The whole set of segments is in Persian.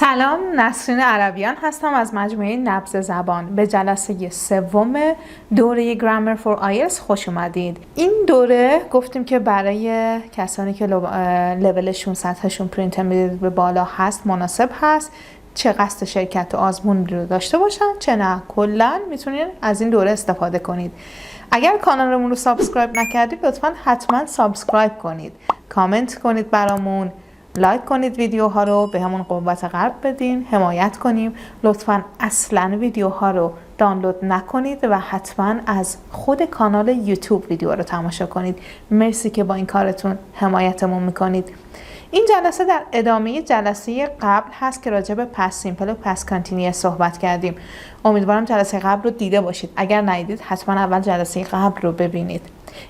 سلام، نسرین عربیان هستم از مجموعه نبض زبان. به جلسه سوم دوره گرامر فور آیلتس خوش اومدید. این دوره گفتیم که برای کسانی که لولشون سطحشون پرینترمدیت به بالا هست مناسب هست، چه قصد شرکت و آزمون رو داشته باشن چه نه، کلا میتونید از این دوره استفاده کنید. اگر کانالمون رو سابسکرایب نکردید لطفا حتما سابسکرایب کنید، کامنت کنید برامون، لایک کنید ویدیوها رو، به همون قوت قلب بدین، حمایت کنیم. لطفاً اصلاً ویدیوها رو دانلود نکنید و حتماً از خود کانال یوتیوب ویدیو رو تماشا کنید. مرسی که با این کارتون حمایتمون میکنید. این جلسه در ادامه جلسه قبل هست که راجع به پس سمپل و پس کانتینیوس صحبت کردیم. امیدوارم جلسه قبل رو دیده باشید. اگر ندیدید حتما اول جلسه قبل رو ببینید.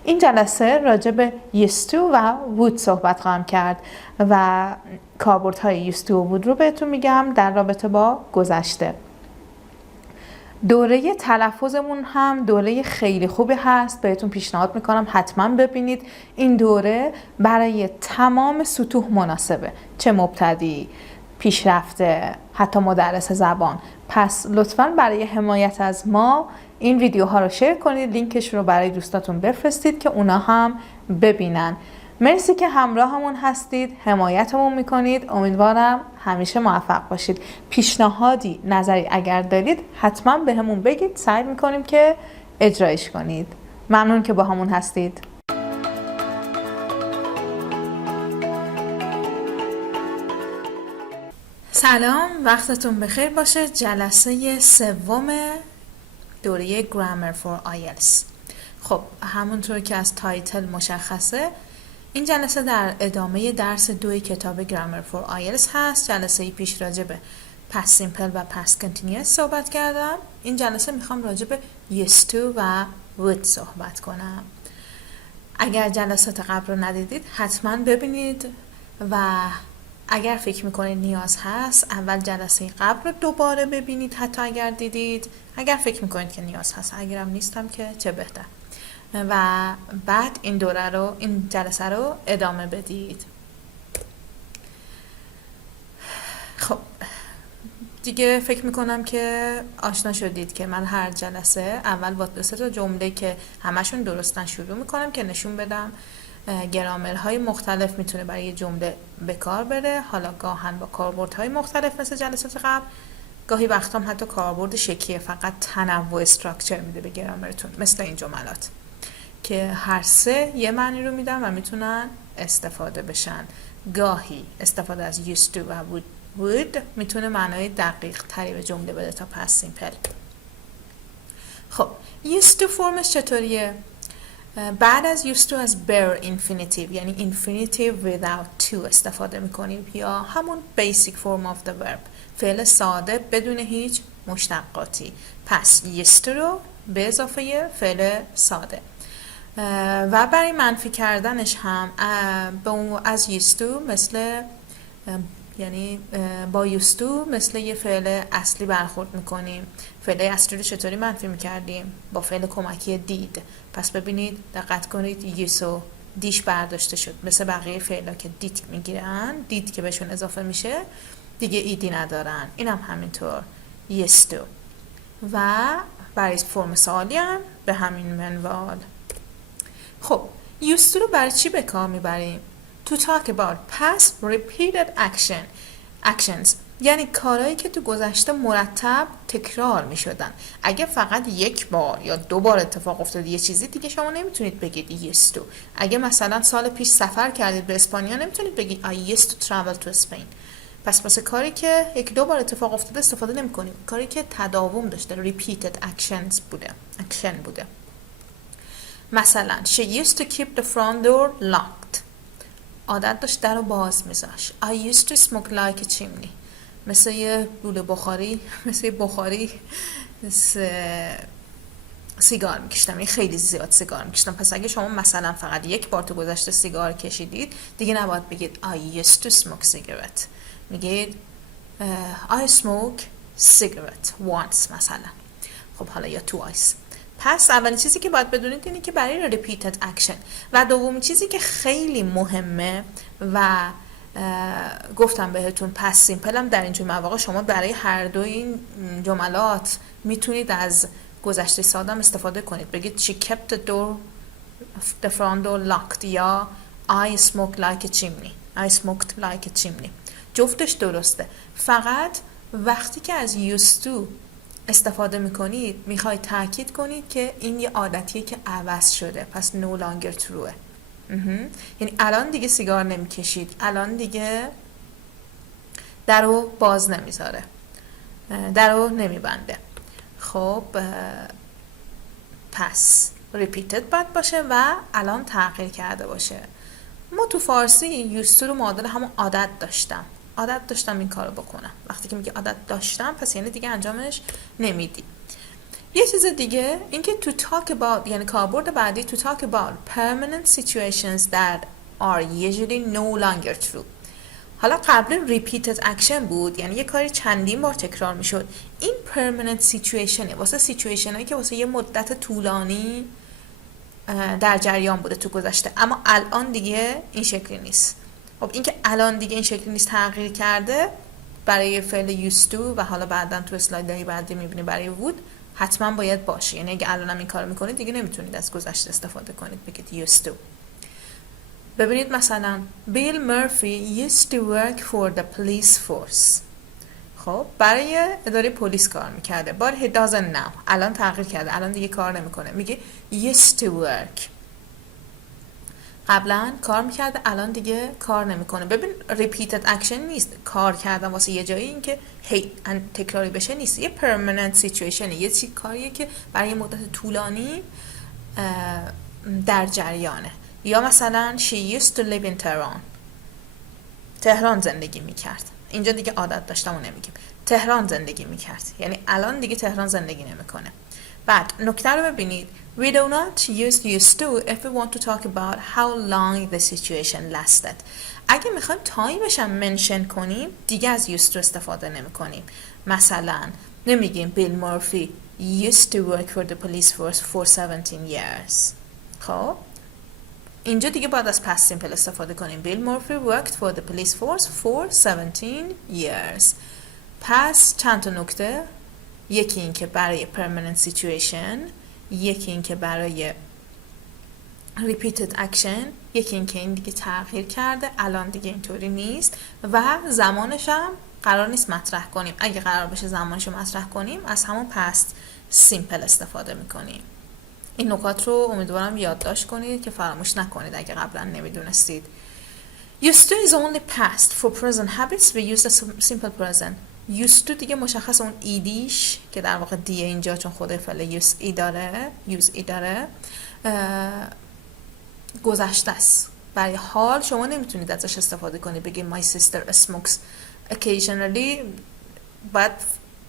این جلسه راجع به used to و would صحبت خواهم کرد و کاربردهای used to و would رو بهتون میگم در رابطه با گذشته. دوره تلفظمون هم دوره خیلی خوبی هست، بهتون پیشنهاد میکنم حتما ببینید. این دوره برای تمام سطوح مناسبه، چه مبتدی، پیشرفته، حتی مدرس زبان. پس لطفاً برای حمایت از ما این ویدیوها رو شیر کنید، لینکش رو برای دوستاتون بفرستید که اونا هم ببینن. مرسی که همراهمون هستید، حمایتمون میکنید. امیدوارم همیشه موفق باشید. پیشنهادی، نظری اگر دارید حتما به همون بگید، سعی میکنیم که اجرایش کنید. ممنون که با همون هستید. سلام، وقتتون بخیر باشه. جلسه سوم دوره گرامر فور آیلتس. خب همونطور که از تایتل مشخصه، این جلسه در ادامه درس 2 کتاب گرامر فور آیلتس هست. جلسه پیش راجع به پس سمپل و پس کانتینیوس صحبت کردم. این جلسه میخوام راجع به used to و would صحبت کنم. اگر جلسات قبل رو ندیدید حتما ببینید و اگر فکر میکنید نیاز هست اول جلسه قبل رو دوباره ببینید، حتی اگر دیدید. اگر فکر میکنید که نیاز هست، اگرم نیستم که چه بهتر. و بعد این جلسه رو ادامه بدید. خب دیگه فکر میکنم که آشنا شدید که من هر جلسه اول با 2 تا جمله که همشون درستن شروع میکنم که نشون بدم گرامرهای مختلف میتونه برای یه جمله به کار بره. حالا گاهن با کاربردهای مختلف مثل جلسات قبل، گاهی وقتا هم حتی کاربرد شکلیه، فقط تنوع استراکچر میده به گرامرتون، مثل این جملات که هر سه یه معنی رو میدن و میتونن استفاده بشن. گاهی استفاده از used to و would میتونه معنای دقیق تری به جمله بده تا پس سمپل. خب used to فرمش چطوریه؟ بعد از used to از bare infinitive یعنی infinitive without to استفاده میکنیم، یا همون basic form of the verb، فعل ساده بدون هیچ مشتقاتی. پس used to رو به اضافه فعل ساده. و برای منفی کردنش هم از used to یعنی با used to مثل یه فعل اصلی برخورد میکنیم. فعل اصلی رو چطوری منفی میکردیم؟ با فعل کمکی دید. پس ببینید، دقت کنید، used و دیش برداشته شد، مثل بقیه فعلا که دید میگیرن، دید که بهشون اضافه میشه دیگه ایدی ندارن. این هم همینطور used to. و برای فرم سوالی هم به همین منوال. خب used to رو برای چی به کار میبریم؟ To talk about past repeated actions، یعنی کارهایی که تو گذشته مرتب تکرار میشدن. اگه فقط یک بار یا 2 بار اتفاق افتاده یه چیزی، دیگه شما نمیتونید بگید used to. اگه مثلا سال پیش سفر کردید به اسپانیا، نمیتونید بگید I used to travel to Spain. پس واسه کاری که 1-2 بار اتفاق افتاده استفاده نمی‌کنیم. کاری که تداوم داشته، repeated actions بوده. مثلا she used to keep the front door locked. عادت داشت در رو باز میذاشت. I used to smoke like a chimney. مثل یه لوله بخاری، سیگار میکشتم. خیلی زیاد سیگار میکشتم. پس اگه شما مثلا فقط 1 بار تو گذشته سیگار کشیدید، دیگه نباید بگید I used to smoke cigarette. میگید I smoke cigarette once مثلا. خب حالا یا twice. پس اولین چیزی که باید بدونید اینه که برای repeated action و دومین چیزی که خیلی مهمه و گفتم بهتون پس سیمپل هم در اینجور مواقع شما برای هر دو این جملات میتونید از گذشته ساده هم استفاده کنید. بگید she kept the front door locked یا I smoked like a chimney. جفتش درسته. فقط وقتی که از used to استفاده میکنید میخواید تاکید کنید که این یه عادتیه که عوض شده، پس no longer trueه. یعنی الان دیگه سیگار نمیکشید، الان دیگه درو باز نمیذاره، درو نمیبنده. خب پس repeated باید باشه و الان تغییر کرده باشه. ما تو فارسی used to رو معادل همون عادت داشتم این کارو بکنم. وقتی که میگه عادت داشتم پس یعنی دیگه انجامش نمیدی. یه چیز دیگه اینکه to talk about یعنی کاربرد بعدی to talk about permanent situations that are usually no longer true. حالا قبل repeated action بود، یعنی یه کاری چندین بار تکرار میشد. این permanent situation واسه situation هایی که واسه یه مدت طولانی در جریان بوده تو گذشته، اما الان دیگه این شکلی نیست. خب این که الان دیگه این شکلی نیست تغییر کرده برای فعل used to و حالا بعداً تو اسلایدهای بعدی میبینی برای would حتما باید باشه. یعنی اگه الانم این کارو میکنید دیگه نمیتونید از گذشته استفاده کنید بگید used to. ببینید مثلا Bill Murphy used to work for the police force. خب برای اداره پلیس کار میکرده. but he doesn't now. الان تغییر کرده، الان دیگه کار نمیکنه، میگه used to work. قبلا کار میکرده، الان دیگه کار نمیکنه. ببین repeated action نیست، کار کردن واسه یه جایی این که هی تکراری بشه نیست، یه permanent situation، یه چیز کاریه که برای مدت طولانی در جریانه. یا مثلا she used to live in Tehran. تهران زندگی میکرد. اینجا دیگه عادت داشتم و نمیگیم، تهران زندگی میکرد، یعنی الان دیگه تهران زندگی نمیکنه. بعد نکته رو ببینید we do not use used to if we want to talk about how long the situation lasted. اگه میخوایم تایمش هم منشن کنیم دیگه از used to استفاده نمی کنیم. مثلا نمیگیم Bill Murphy used to work for the police force for 17 years. خب اینجا دیگه باید از past simple استفاده کنیم. Bill Murphy worked for the police force for 17 years. پس چند تا نکته، یکی این که برای permanent situation، یکی این که برای repeated action، یکی این که این دیگه تغییر کرده الان دیگه اینطوری نیست و زمانش هم قرار نیست مطرح کنیم. اگه قرار بشه زمانش رو مطرح کنیم از همون past simple استفاده میکنیم. این نکات رو امیدوارم یادداشت کنید که فراموش نکنید اگه قبلا نمیدونستید. used to is only past. For present habits we use the simple present. used to دیگه مشخص اون ایدیش که در واقع دیه اینجا چون خود فعل use ای داره گذشته است. برای حال شما نمیتونید ازش استفاده کنید بگید my sister smokes occasionally، باید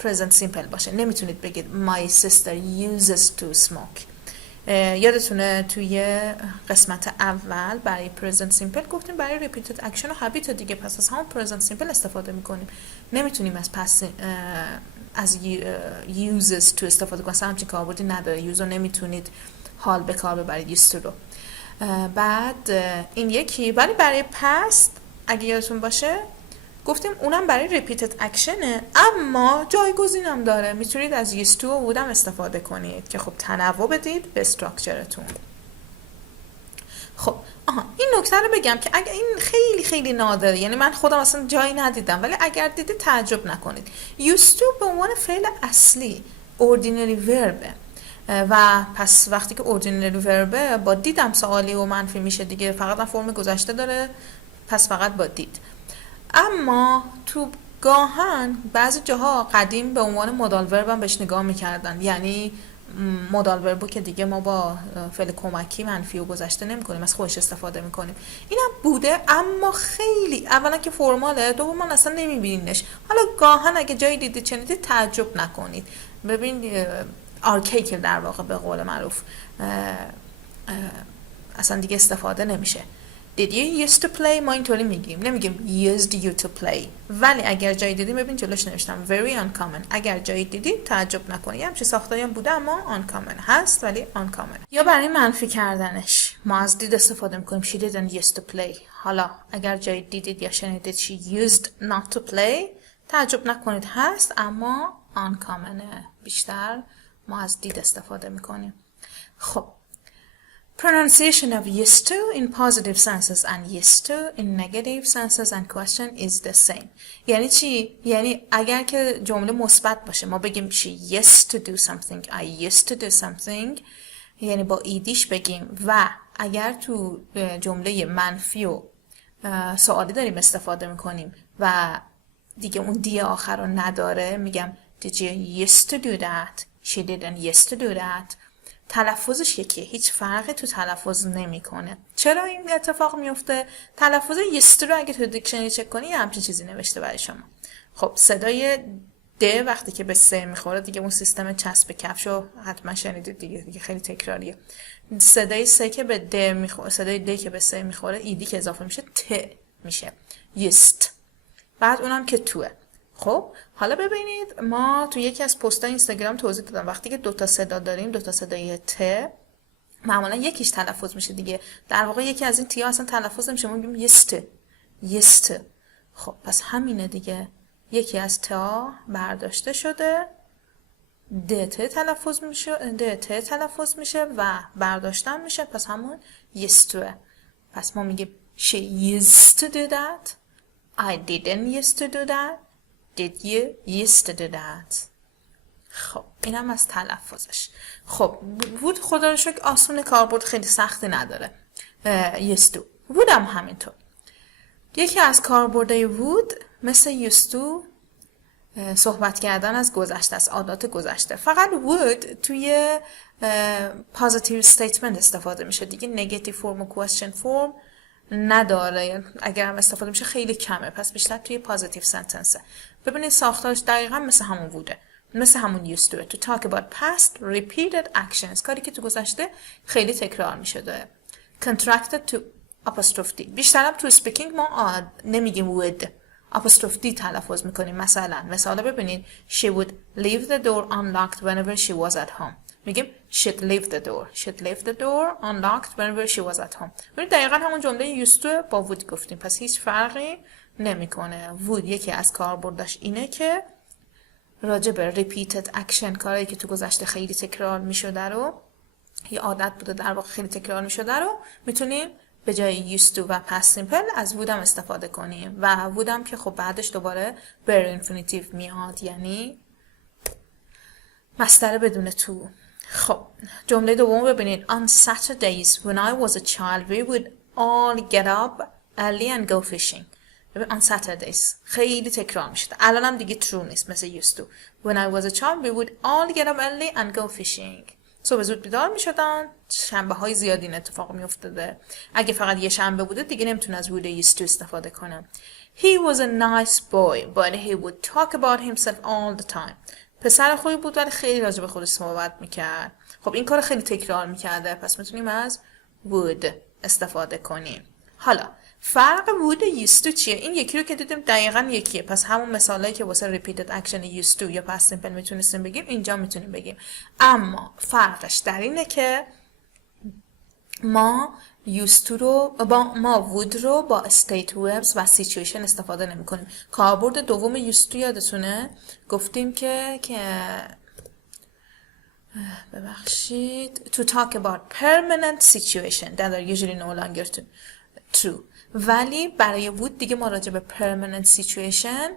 present simple باشه. نمیتونید بگید my sister uses to smoke. یادتونه توی قسمت اول برای present simple گفتیم برای repeated action و habit دیگه پس از همون present simple استفاده میکنیم. نمیتونیم از uses to استفاده کنیم، اصلا همچین کاربردی نداره. use رو نمیتونید حال به کار ببرید used to رو. بعد این یکی، ولی برای past اگه یادتون باشه گفتیم اونم برای repeated actionه اما جایگزینم داره. میتونید از used to و would هم استفاده کنید که خب تنوع بدید به استراکچرتون. خب این نکته رو بگم که اگر این خیلی خیلی نادره، یعنی من خودم اصلا جایی ندیدم ولی اگر دیدید تعجب نکنید. used to به عنوان فعل اصلی ordinary verb و پس وقتی که ordinary verb با دیدم سوالی و منفی میشه دیگه، فقط فرم گذشته داره پس فقط با دید. اما تو گاهن بعضی جاها قدیم به عنوان مودال ورب هم بهش نگاه میکردن، یعنی مودال وربو که دیگه ما با فعل کمکی منفی و گذشته نمیکنیم، از خودش استفاده میکنیم. اینم بوده اما خیلی اولا که فرماله، دوما اصلا نمیبینینش. حالا گاهن اگه جایی دیدید چنیدید تعجب نکنید. ببین آرکیک در واقع به قول معروف اصلا دیگه استفاده نمیشه. Did you used to play؟ ما اینطوری میگیم، نمیگیم used you to play. ولی اگر جایی دیدیم ببین جلوش نوشتم very uncommon. اگر جایی دیدید تعجب نکنید. همچین ساختاری هم بوده اما uncommon هست ولی uncommon. یا برای منفی کردنش ما از did استفاده میکنیم. she didn't used to play. حالا اگر جای دیدید یا شنیدید she used not to play، تعجب نکنید هست، اما uncommon، بیشتر ما از did استفاده میکنیم. خب pronunciation of used to in positive senses and used to in negative senses and question is the same. یعنی چی؟ یعنی اگر که جمله مثبت باشه ما بگیم she used to do something، I used to do something، یعنی با ایدیش بگیم. و اگر تو جمله منفی و سوالی داریم استفاده میکنیم و دیگه اون دی آخر رو نداره، میگم did you used to do that، she didn't used to do that. تلفظش یکیه، هیچ فرقی تو تلفظ نمیکنه. چرا این اتفاق میفته؟ تلفظ used رو اگه تو دیکشنری چک کنی یه همچین چیزی نوشته برای شما. خب صدای د وقتی که به سه میخوره، دیگه اون سیستم چسب کفشو حتما شنیدید دیگه خیلی تکراریه. صدای سه که به د میخوره، صدای د که به سه میخوره، ایدی که اضافه میشه ت میشه used. بعد اونم که توه. خب حالا ببینید ما تو یکی از پست‌های اینستاگرام توضیح دادم وقتی که 2 تا صدا داریم، 2 تا صدای ت معمولا یکیش تلفظ میشه دیگه. در واقع یکی از این تی ها اصلا تلفظ نمیشه، ما میگیم یست. خب پس همینه دیگه، یکی از تا برداشته شده، د ت تلفظ میشه و برداشتن میشه، پس همون یستوه. پس ما میگیم she used to do that، I didn't used to do that، did you used to do that. خب اینم از تلفظش. خب would خدا رو شکر آسونه، کاربرد خیلی سختی نداره. used to، would هم همینطور. یکی از کاربردهای would مثل used to صحبت کردن از گذشته است، عادات گذشته. فقط would توی positive statement استفاده میشه دیگه، negative form و question form نداره، اگر هم استفاده میشه خیلی کمه، پس بیشتر توی positive sentence. ببینید ساختارش دقیقا مثل همون بوده، مثل همون used to. to talk about past repeated actions، کاری که تو گذشته خیلی تکرار میشده. contracted to apostrophe d. بیشترم تو اسپیکینگ ما نمیگیم would، apostrophe d تلفظ میکنیم. مثلا ببینید she would leave the door unlocked whenever she was at home. میگیم she'd leave the door unlocked whenever she was at home. ببینید دقیقا همون جمله used to با would گفتیم، پس هیچ فرقی نمیکنه. would یکی از کاربردش اینه که راجع به repeated action، کاری که تو گذشته خیلی تکرار میشده رو، یه عادت بوده در واقع خیلی تکرار میشده رو، میتونیم به جای used to و past simple از would هم استفاده کنیم. و would هم که خب بعدش دوباره bare infinitive میاد، یعنی مصدر بدون تو. خب جمله دوم ببینید on Saturdays when I was a child we would all get up early and go fishing. ببین on Saturdays خیلی تکرار میشه، الان هم دیگه true نیست مثل used to. when I was a child we would all get up early and go fishing. صبح زود بیدار میشدن، شنبه های زیادی این اتفاق میافتاده. اگه فقط یه شنبه بوده دیگه نمیتونه از would used to استفاده کنم. he was a nice boy but he would talk about himself all the time. پسر خوبی بود ولی خیلی راجع به خودش صحبت میکرد. خب این کار خیلی تکرار میکرده، پس میتونیم از would استفاده کنیم. حالا فرق would used to چیه؟ این یکی رو که دیدیم دقیقاً یکیه، پس همون مثالایی که واسه repeated action used to یا past simple میتونستیم بگیم اینجا میتونیم بگیم. اما فرقش در اینه که ما used to رو ما would رو با state verbs و situation استفاده نمی کنیم. کاربرد دوم used to یادتونه گفتیم که ببخشید to talk about permanent situation that are usually no longer true. ولی برای would دیگه ما راجع به permanent situation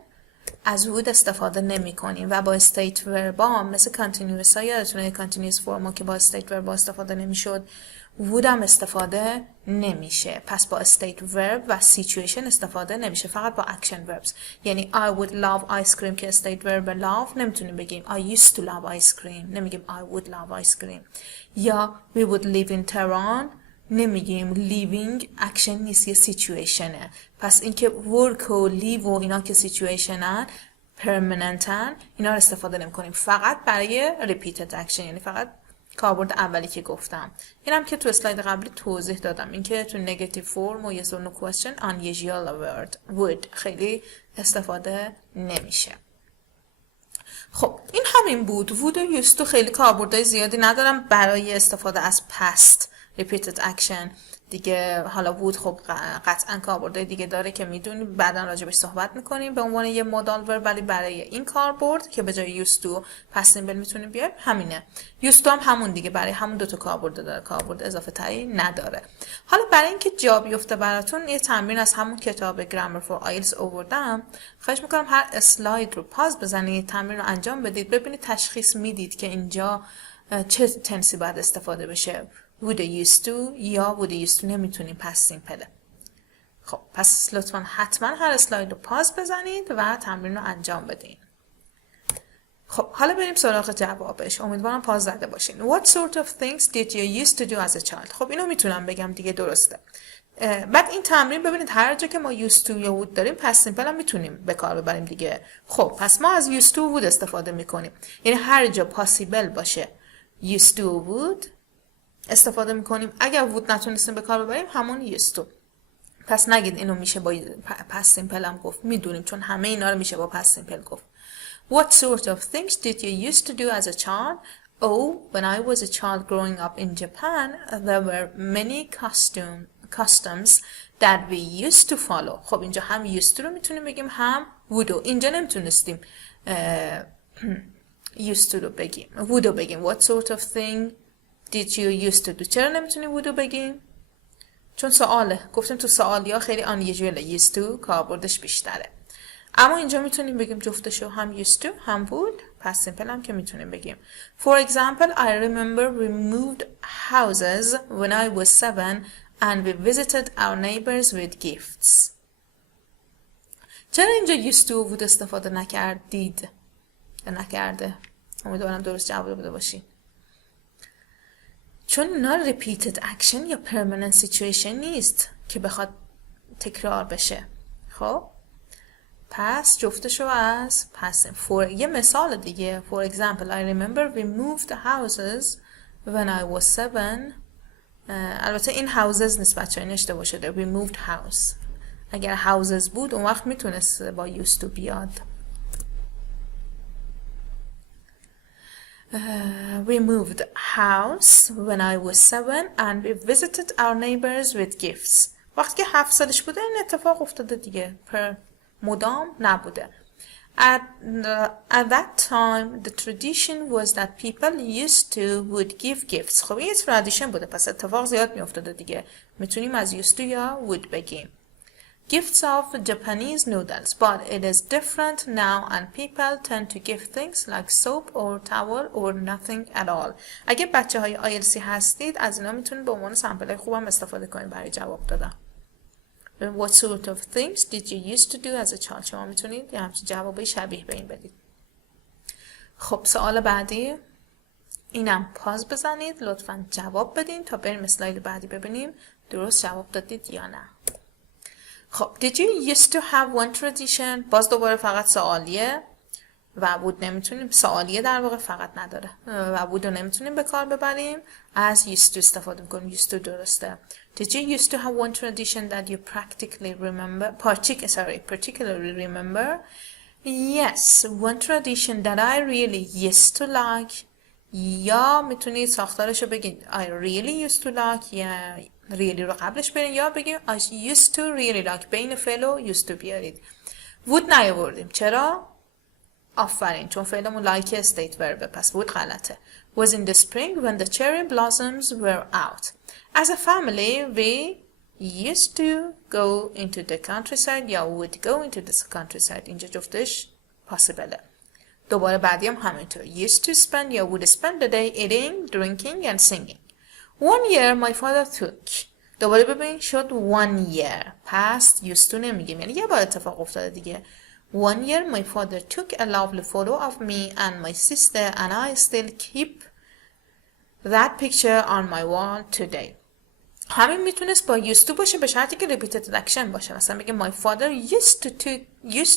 از would استفاده نمی کنیم و با state verb مثل continuous ها یادتونه continuous form که با state verb استفاده نمی شد، would هم استفاده نمیشه. پس با state verb و situation استفاده نمیشه، فقط با action verbs. یعنی I would love ice cream که state verb love نمیتونیم بگیم I used to love ice cream، نمیگیم I would love ice cream. یا we would live in Tehran نمیگیم living action نیست، یه situationه. پس اینکه work و live و اینا که situationن permanentن، اینا رو استفاده نمی کنیم، فقط برای repeated action، یعنی فقط کاربرد اولی که گفتم. اینم که تو اسلاید قبلی توضیح دادم، اینکه تو negative form و yes or no question unusual word would خیلی استفاده نمیشه. خب این همین بود. would و used to خیلی کاربردهای زیادی ندارم برای استفاده از past repeated action دیگه. حالا would خب قطعا کاربرد دیگه داره که میدونیم بعدا راجبش صحبت میکنیم به عنوان یه مودال ورب، ولی برای این کاربرد که به جای used to پس سیمپل میتونیم بیایم همینه. used to هم همون دیگه، برای همون دوتا کاربرد داره، کاربرد اضافه تری نداره. حالا برای اینکه جا بیفته براتون یه تمرین از همون کتاب گرامر فور آیلتس آوردم. خواهش میکنم هر اسلاید رو پاز بزنید، تمرین رو انجام بدید، ببینید تشخیص میدید که اینجا چه تنسی باید استفاده بشه، would used to یا would used to نمیتونیم پس سیمپله. خب پس لطفا حتما هر اسلاید رو پاز بزنید و تمرین رو انجام بدین. خب حالا بریم سراغ جوابش. امیدوارم پاز زده باشین. What sort of things did you used to do as a child؟ خب اینو میتونم بگم دیگه، درسته. بعد این تمرین ببینید هر جا که ما used to یا would داریم پس سیمپل هم میتونیم به کار ببریم دیگه. خب پس ما از used to would استفاده میکنیم، یعنی هر جا پاسیبل باشه used to would استفاده میکنیم. اگر would نتونستیم به کار ببریم همون used to. پس نگید اینو میشه با پس سیمپل هم گفت، میدونیم چون همه اینا رو میشه با پس سیمپل گفت. What sort of things did you used to do as a child? Oh, when I was a child growing up in Japan, there were many customs that we used to follow. خب اینجا هم used to رو میتونیم بگیم هم would. اینجا نمیتونستیم used to رو بگیم، would رو بگیم. What sort of thing did you used to do؟ چرا نمیتونیم would رو بگیم؟ چون سواله، گفتیم تو سوالی ها خیلی unusual used to کاربردش بیشتره. اما اینجا میتونیم بگیم جفتشو، هم used to هم would. پس سیمپل هم که میتونیم بگیم. For example, I remember we moved houses when I was 7 and we visited our neighbors with gifts. چرا اینجا used to و would استفاده نکردید؟ نکرده. امیدوارم درست جواب بده باشین. چون اینا repeated action یا permanent situation نیست که بخواد تکرار بشه. خب پس جفتشو از پس یه مثال دیگه. For example, I remember we moved houses when I was 7. البته این houses نیست بچه، این اشتباه شده. We moved house. اگر houses بود اون وقت میتونست با used to بیاد. We moved house when I was 7 and we visited our neighbors with gifts. وقتی که 7 سالش بوده این اتفاق افتاده دیگه، مدام نبوده. At that time the tradition was that people used to would give gifts. خب این یه tradition بوده، پس اتفاق زیاد می افتاده دیگه. میتونیم از used to یا would بگیم. Gifts of Japanese noodles, but it is different now and people tend to give things like soap or towel or nothing at all. اگه بچه های آیلتسی هستید از اینا میتونید به عنوان سمپل خوبم استفاده کنید برای جواب دادن. What sort of things did you used to do as a child؟ شما میتونید یه همچین جوابی شبیه به این بدید. خب سوال بعدی، اینم پاز بزنید لطفاً جواب بدین تا بریم اسلاید بعدی ببینیم درست جواب دادید یا نه. خب did you used to have one tradition؟ باز دوباره فقط سوالیه و would نمیتونیم، سوالیه در واقع فقط نداره و would رو نمیتونیم به کار ببریم، از used to استفاده میکنیم. used to درسته. Did you used to have one tradition that you particularly remember? Yes, one tradition that I really used to like. یا میتونید ساختارشو بگید I really used to like یا really رو قبلش برین یا بگیم I used to really like، بین فعل و used to بیارید. would نیاوردیم، چرا؟ آفرین، چون فعلمون like state verb، پس would غلطه. Was in the spring when the cherry blossoms were out. As a family we used to go into the countryside یا would go into the countryside. اینجا جفتش possible. دوباره بعدی هم همینطور. Used to spend یا would spend the day eating, drinking and singing. One year my father took. دوباره ببین شد one year. past used to نمیگیم، یعنی یه بار اتفاق افتاده دیگه. One year my father took a lovely photo of me and my sister and I still keep that picture on my wall today. همین میتونست با used to باشه به شرطی که repeated action باشه. مثلا بگیم my father used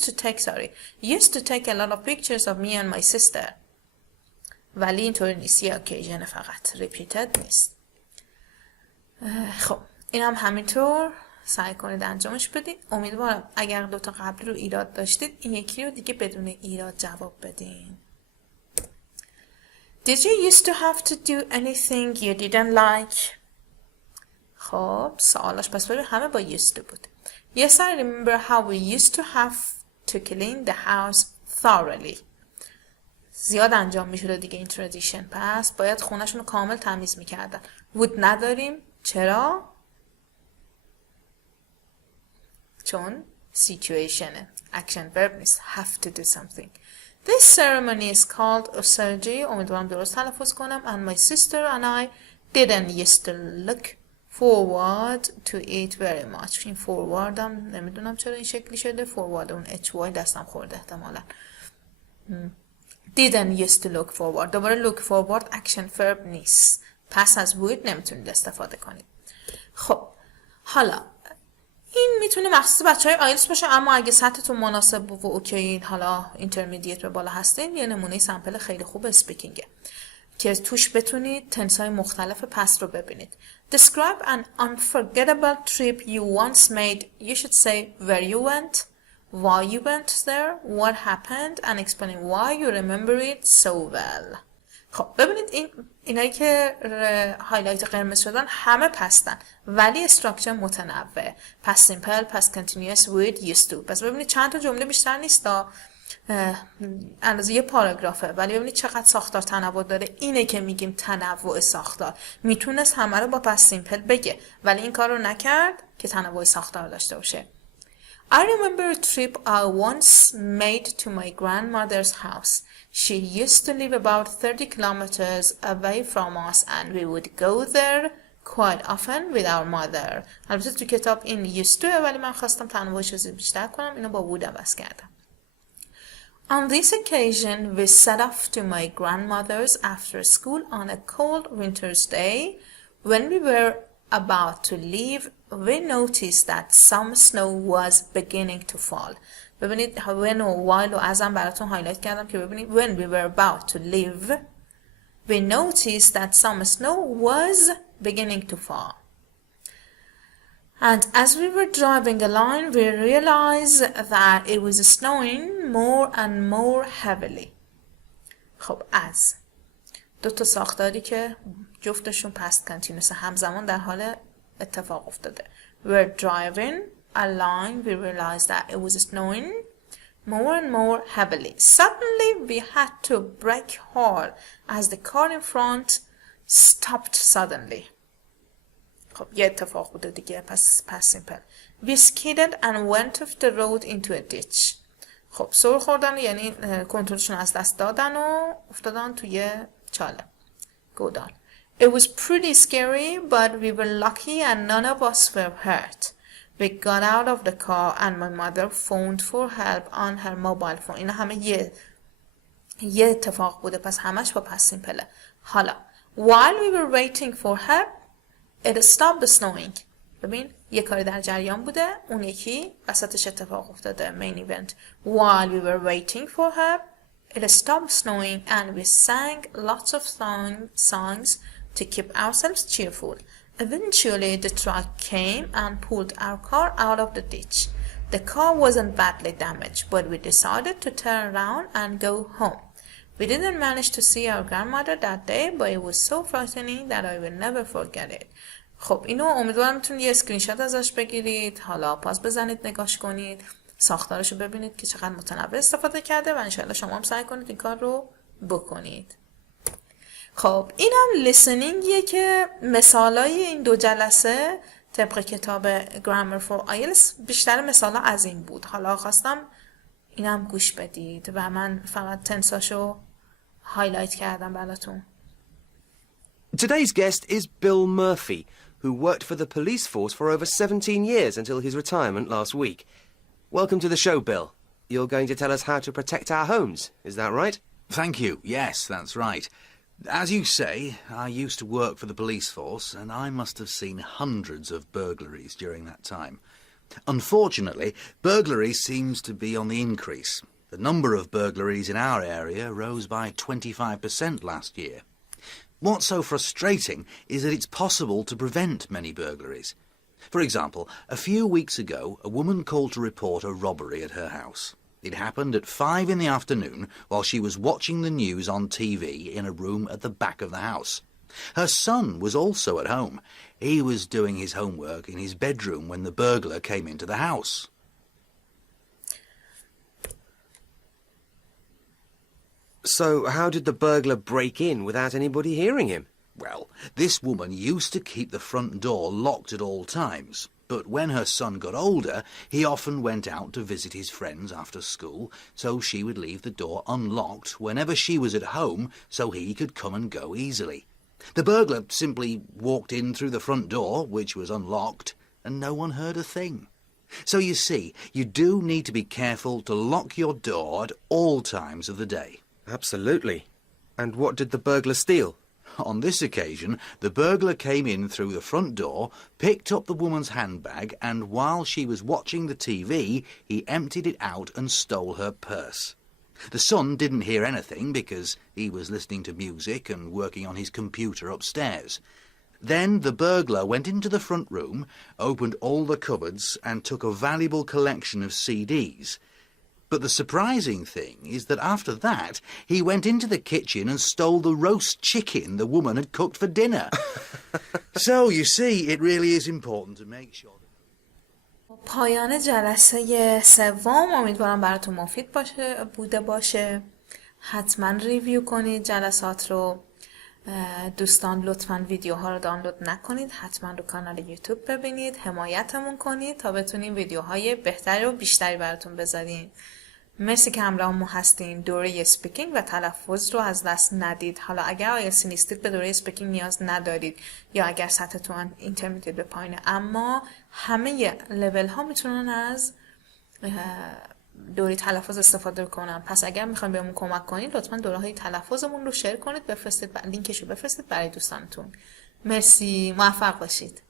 to take a lot of pictures of me and my sister. ولی اینطوری نیست، یه occasion فقط، repeated نیست. خب این هم همینطور سعی کنید انجامش بدید. امیدوارم اگر دوتا قبلی رو ایراد داشتید این یکی رو دیگه بدون ایراد جواب بدین. Did you used to have to do anything you didn't like؟ خب سوالاش پس ببین همه با used to بود. Yes, I remember how we used to have to clean the house thoroughly. زیاد انجام میشده دیگه این tradition. پس باید خونه‌شون رو کامل تمیز میکردن. would نداریم. چرا؟ چون situation action verb نیست. have to do something. This ceremony is called osage. امیدوارم درست تلفظ کنم. And my sister and I didn't used to look forward to it very much. این forward هم نمیدونم چرا این شکلی شده. forward اون hy دستم خورده احتمالا. didn't used to look forward. دوباره look forward action verb نیست. پس از would نمیتونید استفاده کنید. خب حالا این میتونه مخصوص بچهای آیلتس باشه، اما اگه سطحتون مناسب و اوکی حالا اینترمدییت به بالا هستین، یه نمونه سمپل خیلی خوب اسپیکینگه که توش بتونید تنس‌های مختلف پست رو ببینید. Describe an unforgettable trip you once made. You should say where you went, why you went there, what happened, and explain why you remember it so well. خب ببینید اینایی که هایلایت قرمز شدن همه پستن ولی استراکچر متنوع. پس سمپل، پس کنتینیوس، would، used to. پس ببینید چند تا جمله بیشتر نیست، اندازه یه پاراگرافه، ولی ببینید چقدر ساختار تنوع داره. اینه که میگیم تنوع ساختار. میتونست همه رو با پس سمپل بگه ولی این کار رو نکرد که تنوع ساختار داشته باشه. I remember a trip I once made to my grandmother's house. She used to live about 30 kilometers away from us and we would go there quite often with our mother. البته تو کتاب این used to ولی من خواستم تنوعش رو بیشتر کنم، اینو با would عوض کردم. On this occasion we set off to my grandmother's after school on a cold winter's day. When we were about to leave we noticed that some snow was beginning to fall. ببینید when و while و ازم براتون هایلایت کردم که ببینید when we were about to leave we noticed that some snow was beginning to fall. And as we were driving along we realized that it was snowing more and more heavily. خب از دو تا ساختاری که جفتشون پست کنتینوس همزمان در حال اتفاق افتاده. We're driving along we realized that it was snowing more and more heavily. Suddenly we had to brake hard as the car in front stopped suddenly. خب یه اتفاق بوده دیگه. پس simple. We skidded and went off the road into a ditch. خب سر خوردن یعنی کنترلشون از دست دادن و افتادن توی چاله گودال. It was pretty scary but we were lucky and none of us were hurt. We got out of the car and my mother phoned for help on her mobile phone. اینا همه یه اتفاق بوده پس همش با پس سیمپله. حالا while we were waiting for help it stopped snowing. ببین یه کاری در جریان بوده، اون یکی وسطش اتفاق افتاده main event. While we were waiting for help it stopped snowing and we sang lots of songs to keep ourselves cheerful. Eventually the truck came and pulled our car out of the ditch. The car wasn't badly damaged but we decided to turn around and go home. We didn't manage to see our grandmother that day but it was so frightening that I will never forget it. خب اینو امیدوارم میتونید یه اسکرین شات ازش بگیرید، حالا پاس بزنید نگاش کنید، ساختارشو ببینید که چقدر متنوع استفاده کرده و انشاءالله شما هم سعی کنید این کار رو بکنید. خب اینم لیسنینگیه که مثالای این دو جلسه طبق کتاب گرامر فور آیلتس بیشتر مثالا از این بود. حالا خواستم اینم گوش بدید و من فقط تنساشو هایلایت کردم براتون. Today's guest is Bill Murphy, who worked for the police force for over 17 years until his retirement last week. Welcome to the show, Bill. You're going to tell us how to protect our homes, is that right? Thank you. Yes, that's right. As you say, I used to work for the police force, and I must have seen hundreds of burglaries during that time. Unfortunately, burglary seems to be on the increase. The number of burglaries in our area rose by 25% last year. What's so frustrating is that it's possible to prevent many burglaries. For example, a few weeks ago, a woman called to report a robbery at her house. It happened at 5 in the afternoon while she was watching the news on TV in a room at the back of the house. Her son was also at home. He was doing his homework in his bedroom when the burglar came into the house. So how did the burglar break in without anybody hearing him? Well, this woman used to keep the front door locked at all times, but when her son got older, he often went out to visit his friends after school, so she would leave the door unlocked whenever she was at home so he could come and go easily. The burglar simply walked in through the front door, which was unlocked, and no one heard a thing. So you see, you do need to be careful to lock your door at all times of the day. Absolutely. And what did the burglar steal? On this occasion, the burglar came in through the front door, picked up the woman's handbag, and while she was watching the TV, he emptied it out and stole her purse. The son didn't hear anything because he was listening to music and working on his computer upstairs. Then the burglar went into the front room, opened all the cupboards, and took a valuable collection of CDs. But the surprising thing is that after that, he went into the kitchen and stole the roast chicken the woman had cooked for dinner. So, you see, it really is important to make sure that... پایان جلسه سوم امیدوارم براتون مفید بوده باشه. حتما ریویو کنید جلسات رو. دوستان لطفاً ویدیوها رو دانلود نکنید، حتما رو کانال یوتیوب ببینید، حمایتمون کنید تا بتونیم ویدیوهای بهتری و بیشتری براتون بذاریم. مرسی که همراهمون هستین. دوره اسپیکینگ و تلفظ رو از دست ندید. حالا اگر آیلتس نیستید به دوره اسپیکینگ نیاز ندارید یا اگر سطحتون اینترمدیت به پایینه، اما همه لول ها میتونن از دوره تلفظ استفاده کنن. پس اگر میخواین بهمون کمک کنید لطفا دوره های تلفظمون رو شیر کنید، بفرستید، لینکش رو بفرستید برای دوستانتون. مرسی، موفق باشید.